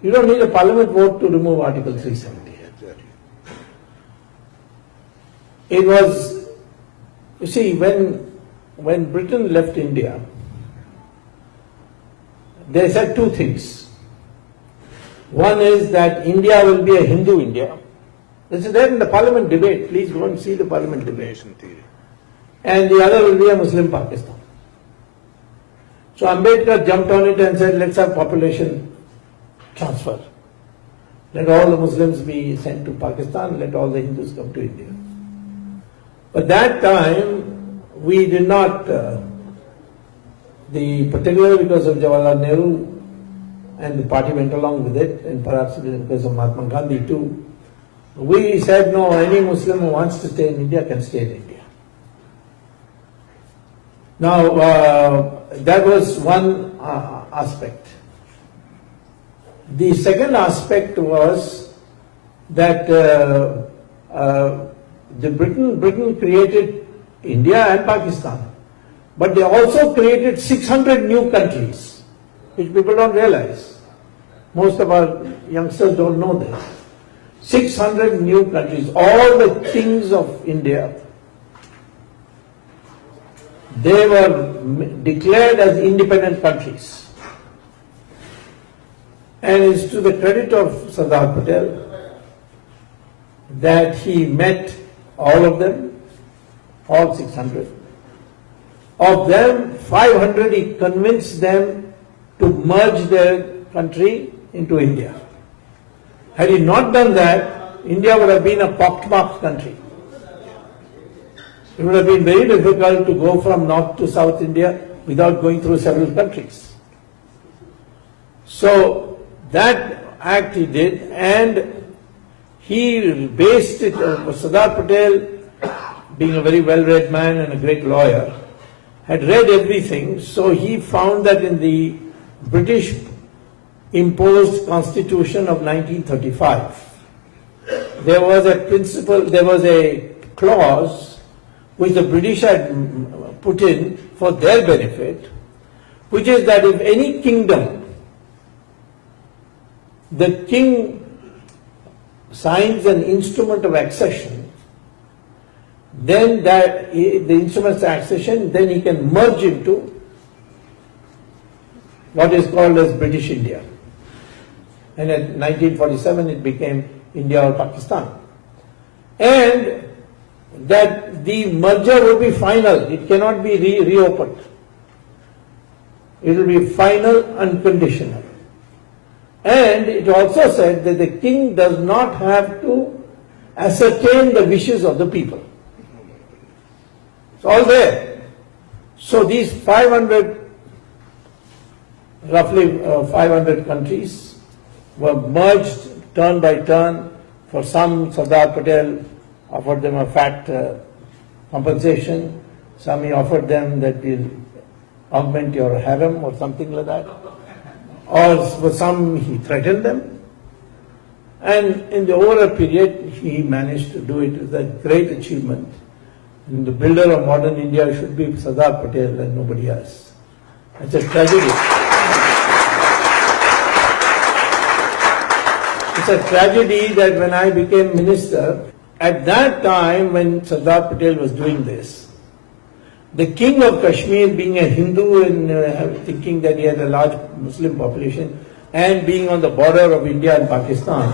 You don't need a parliament vote to remove Article 370. It was, you see, when Britain left India, they said two things. One is that India will be a Hindu India. This is there in the parliament debate. Please go and see the parliament debate. And the other will be a Muslim Pakistan. So Ambedkar jumped on it and said, let's have population transfer. Let all the Muslims be sent to Pakistan, let all the Hindus come to India. But that time, we did not, particularly because of Jawaharlal Nehru, and the party went along with it, and perhaps because of Mahatma Gandhi too, we said, no, any Muslim who wants to stay in India can stay in India. Now, that was one aspect. The second aspect was that Britain created India and Pakistan, but they also created 600 new countries, which people don't realize. Most of our youngsters don't know this. 600 new countries, all the kings of India, they were declared as independent countries. And it's to the credit of Sardar Patel that he met all of them, all 600. Of them, 500 he convinced them to merge their country into India. Had he not done that, India would have been a pockmarked country. It would have been very difficult to go from North to South India without going through several countries. So that act he did, and he based it, Sardar Patel, being a very well-read man and a great lawyer, had read everything, so he found that in the British imposed Constitution of 1935, there was a principle, there was a clause which the British had put in for their benefit, which is that if any kingdom, the king signs an instrument of accession, then that the instrument of accession, then he can merge into what is called as British India. And in 1947 it became India or Pakistan. And that the merger will be final, it cannot be reopened. It will be final, unconditional. And it also said that the king does not have to ascertain the wishes of the people. It's all there. So these 500, roughly 500 countries were merged turn by turn. For some, Sardar Patel offered them a fat compensation. Some he offered them that will augment your harem or something like that. Or for some he threatened them. And in the over a period he managed to do it with a great achievement. And the builder of modern India should be Sardar Patel and nobody else. It's a tragedy. It's a tragedy that when I became minister, at that time when Sardar Patel was doing this, the king of Kashmir, being a Hindu and thinking that he had a large Muslim population, and being on the border of India and Pakistan,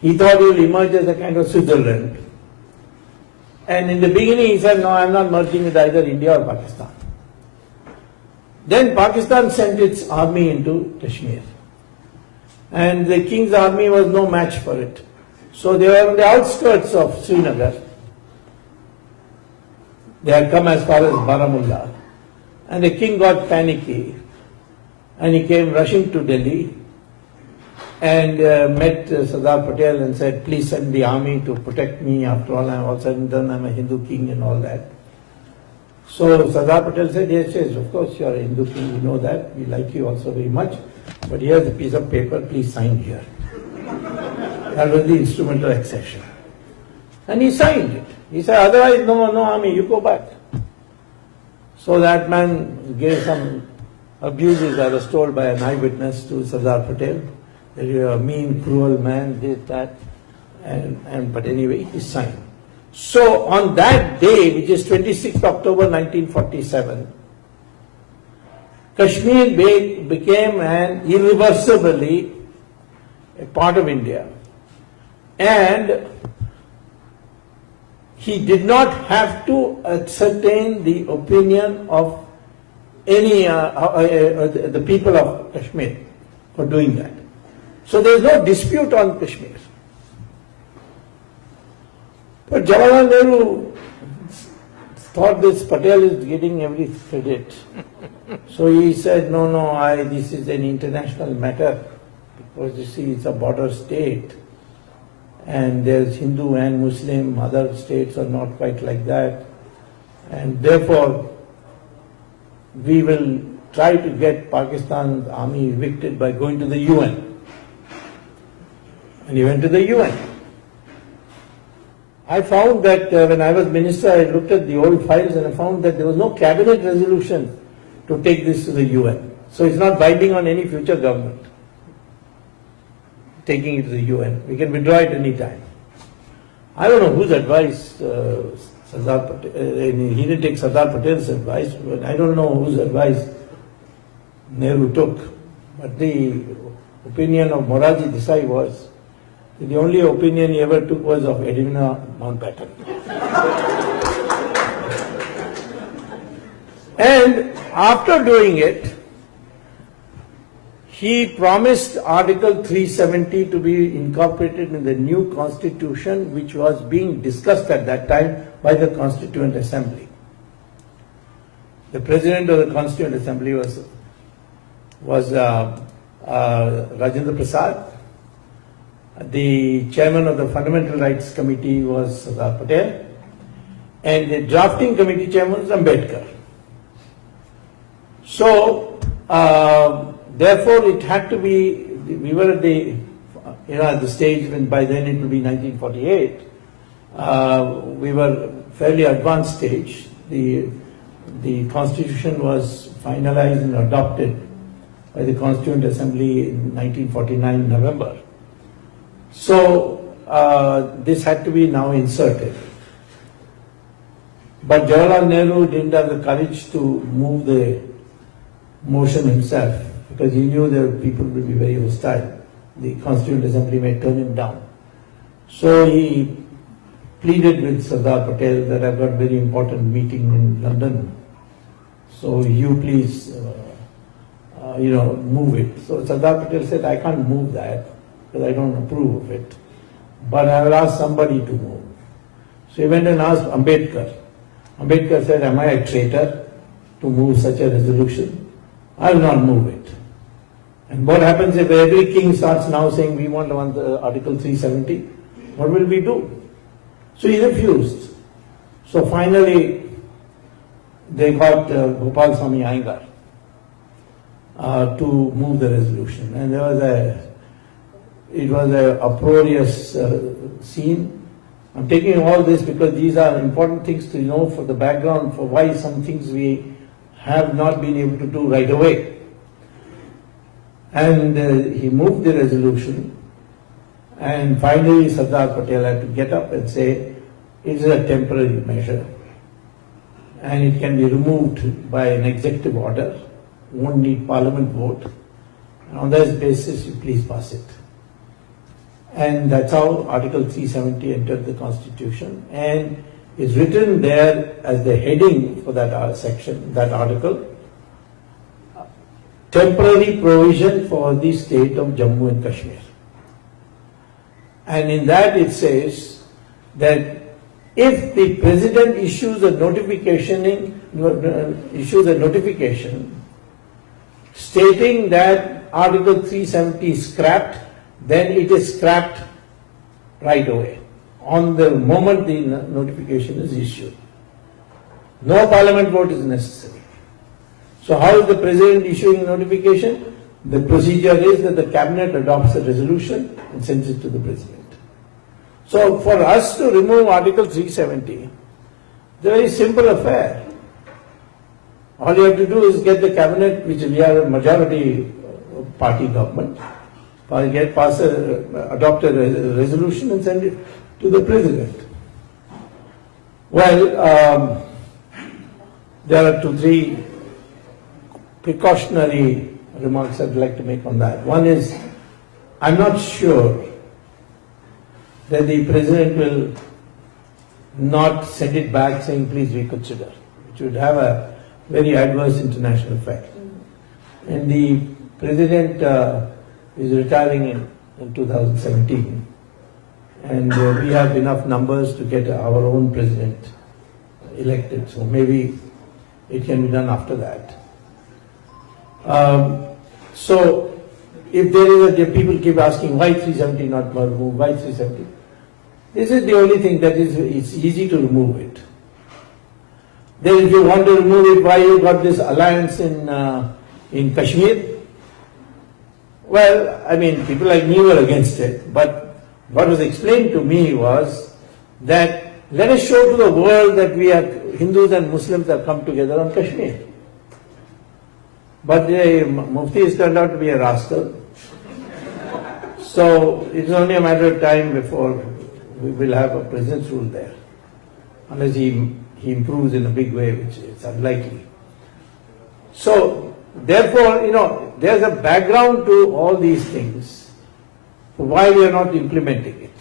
he thought he will emerge as a kind of Switzerland. And in the beginning he said, no, I am not merging with either India or Pakistan. Then Pakistan sent its army into Kashmir. And the king's army was no match for it. So they were on the outskirts of Srinagar. They had come as far as Baramulla. And the king got panicky. And he came rushing to Delhi and met Sardar Patel and said, please send the army to protect me. After all, I'm all said and done, I'm a Hindu king and all that. So Sardar Patel said, yes, yes, of course you are a Hindu king, we know that. We like you also very much. But here's a piece of paper, please sign here. That was the instrument of accession. And he signed it. He said, otherwise, no army, you go back. So that man gave some abuses, I was told by an eyewitness, to Sardar Patel. You're a mean, cruel man, this, that, but anyway, he signed. So on that day, which is 26th October 1947, Kashmir became irreversibly a part of India, and he did not have to ascertain the opinion of any the people of Kashmir for doing that. So there is no dispute on Kashmir. But Jawaharlal Nehru thought this Patel is getting every credit. So he said, no, this is an international matter, because you see it's a border state and there's Hindu and Muslim, other states are not quite like that, and therefore we will try to get Pakistan's army evicted by going to the UN. And he went to the UN. I found that when I was minister, I looked at the old files and I found that there was no cabinet resolution to take this to the UN. So it's not binding on any future government taking it to the UN. We can withdraw it any time. I don't know whose advice Sardar Patel, he didn't take Sardar Patel's advice, but I don't know whose advice Nehru took. But the opinion of Moraji Desai was, the only opinion he ever took was of Edwina Mountbatten. And after doing it, he promised Article 370 to be incorporated in the new constitution, which was being discussed at that time by the Constituent Assembly. The president of the Constituent Assembly was Rajendra Prasad. The chairman of the Fundamental Rights Committee was Sardar Patel, and the drafting committee chairman was Ambedkar. So, therefore, it had to be. We were at the, at the stage when by then it would be 1948. We were fairly advanced stage. The constitution was finalized and adopted by the Constituent Assembly in 1949 November. So this had to be now inserted. But Jawaharlal Nehru didn't have the courage to move the motion himself, because he knew that people would be very hostile. The Constituent Assembly may turn him down. So he pleaded with Sardar Patel that I've got a very important meeting in London, so you please move it. So Sardar Patel said, I can't move that because I don't approve of it, but I will ask somebody to move. So he went and asked Ambedkar. Ambedkar said, am I a traitor to move such a resolution? I will not move it. And what happens if every king starts now saying we want Article 370? What will we do? So he refused. So finally they got Gopal Swami Iyengar to move the resolution, and it was a uproarious scene. I'm taking all this because these are important things to know for the background for why some things we have not been able to do right away. And he moved the resolution, and finally Sardar Patel had to get up and say it is a temporary measure and it can be removed by an executive order, won't need parliament vote, and on that basis you please pass it. And that's how Article 370 entered the Constitution, and is written there as the heading for that section, that article, temporary provision for the state of Jammu and Kashmir. And in that it says that if the President issues a notification stating that Article 370 is scrapped, then it is scrapped right away, on the moment the notification is issued. No parliament vote is necessary. So how is the President issuing notification? The procedure is that the Cabinet adopts a resolution and sends it to the President. So for us to remove Article 370, it's a very simple affair. All you have to do is get the Cabinet, which we are a majority party government, adopt a resolution and send it to the president. Well, there are 2-3 precautionary remarks I'd like to make on that. One is, I'm not sure that the president will not send it back saying please reconsider. It would have a very adverse international effect. And the president is retiring in 2017, and we have enough numbers to get our own president elected, so maybe it can be done after that. So if there is people keep asking why 370 not removed, why 370? This is the only thing that is, it's easy to remove it. Then if you want to remove it, why you got this alliance in Kashmir? Well, I mean, people like me were against it, but what was explained to me was that let us show to the world that we are Hindus and Muslims have come together on Kashmir. But the Mufti has turned out to be a rascal. So it's only a matter of time before we will have a president's rule there, unless he improves in a big way, which is unlikely. So therefore, there's a background to all these things, why we are not implementing it.